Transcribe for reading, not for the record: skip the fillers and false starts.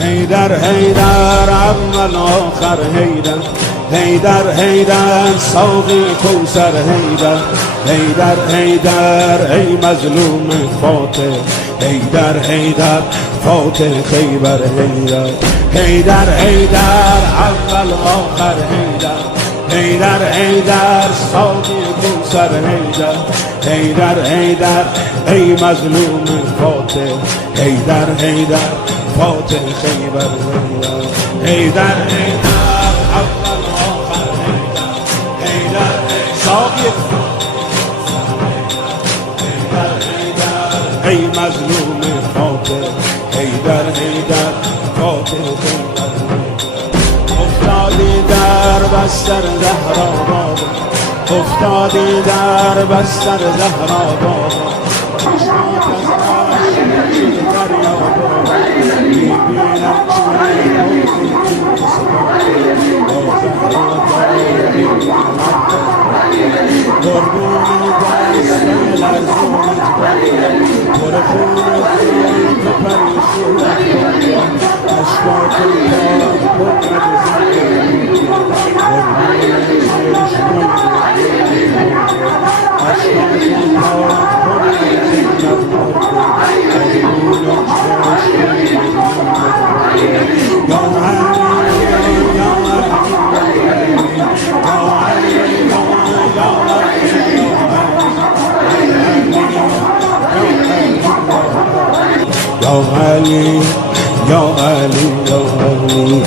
حیدر حیدر اول آخر حیدر، حیدر حیدر ساقی کوثر حیدر، حیدر حیدر ای مظلوم فاتح، حیدر حیدر فاتح خیبر حیدر، حیدر حیدر اول آخر حیدر، حیدر حیدر ساقی کوثر حیدر، حیدر حیدر ای مظلوم فاتح، حیدر حیدر فاتح خیبر حیدر، حیدر حیدر اول آخر حیدر، حیدر ساقی حیدر حیدر ای مظلوم فاتح، حیدر حیدر فاتح خیبر حیدر. افتادی در بستر زهرا بابا، افتادی در بستر زهرا بابا، چشمات از عشق دریا بابا، میبینم قربون دست لرزونت پر خون تو پریشونت اشکات پاک پر بزنی قربون چشمای اشکات پاک پر یا علی یا علی یا علی.